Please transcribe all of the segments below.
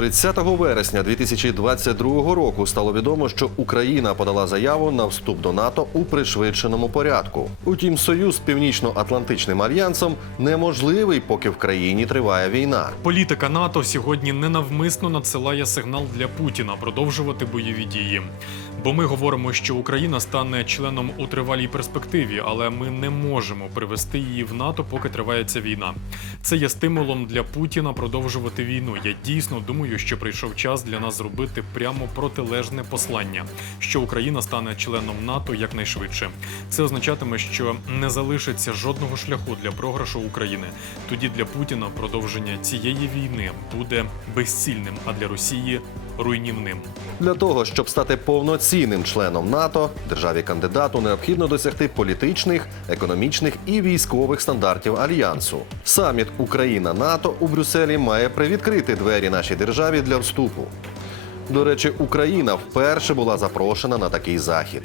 30 вересня 2022 року стало відомо, що Україна подала заяву на вступ до НАТО у пришвидшеному порядку. Утім, союз з Північно-Атлантичним альянсом неможливий, поки в країні триває війна. Політика НАТО сьогодні ненавмисно надсилає сигнал для Путіна продовжувати бойові дії. Бо ми говоримо, що Україна стане членом у тривалій перспективі, але ми не можемо привести її в НАТО, поки триває ця війна. Це є стимулом для Путіна продовжувати війну. Я дійсно думаю, що прийшов час для нас зробити прямо протилежне послання, що Україна стане членом НАТО якнайшвидше. Це означатиме, що не залишиться жодного шляху для програшу України. Тоді для Путіна продовження цієї війни буде безцільним, а для Росії руйнівним. Для того, щоб стати повноцінним членом НАТО, державі кандидату необхідно досягти політичних, економічних і військових стандартів альянсу. Саміт Україна НАТО у Брюсселі має привідкрити двері нашій державі для вступу. До речі, Україна вперше була запрошена на такий захід.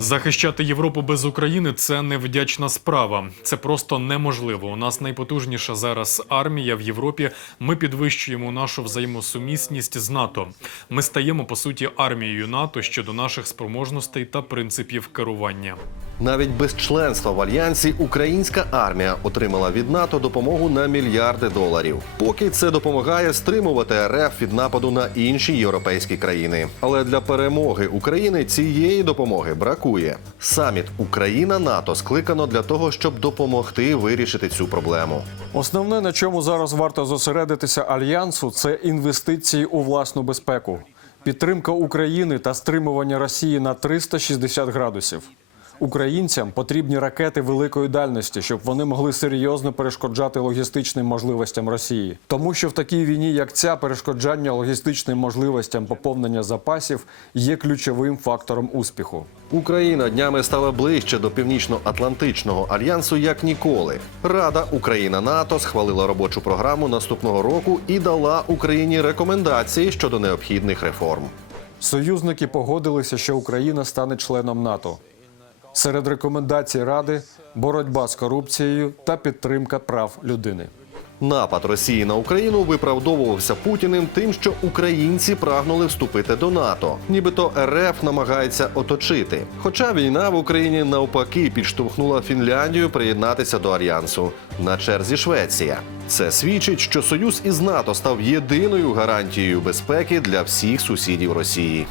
Захищати Європу без України це невдячна справа. Це просто неможливо. У нас найпотужніша зараз армія в Європі. Ми підвищуємо нашу взаємосумісність з НАТО. Ми стаємо по суті армією НАТО щодо наших спроможностей та принципів керування. Навіть без членства в альянсі українська армія отримала від НАТО допомогу на мільярди доларів. Поки це допомагає стримувати РФ від нападу на інші європейські країни. Але для перемоги України цієї допомоги бракує. Саміт Україна НАТО скликано для того, щоб допомогти вирішити цю проблему. Основне, на чому зараз варто зосередитися альянсу, це інвестиції у власну безпеку, підтримка України та стримування Росії на 360 градусів. Українцям потрібні ракети великої дальності, щоб вони могли серйозно перешкоджати логістичним можливостям Росії. Тому що в такій війні, як ця, перешкоджання логістичним можливостям поповнення запасів є ключовим фактором успіху. Україна днями стала ближче до північно-атлантичного альянсу як ніколи. Рада Україна НАТО схвалила робочу програму наступного року і дала Україні рекомендації щодо необхідних реформ. Союзники погодилися, що Україна стане членом НАТО. Серед рекомендацій Ради боротьба з корупцією та підтримка прав людини. Напад Росії на Україну виправдовувався Путіним тим, що українці прагнули вступити до НАТО, нібито РФ намагається оточити. Хоча війна в Україні навпаки підштовхнула Фінляндію приєднатися до альянсу на черзі Швеція. Це свідчить, що союз із НАТО став єдиною гарантією безпеки для всіх сусідів Росії.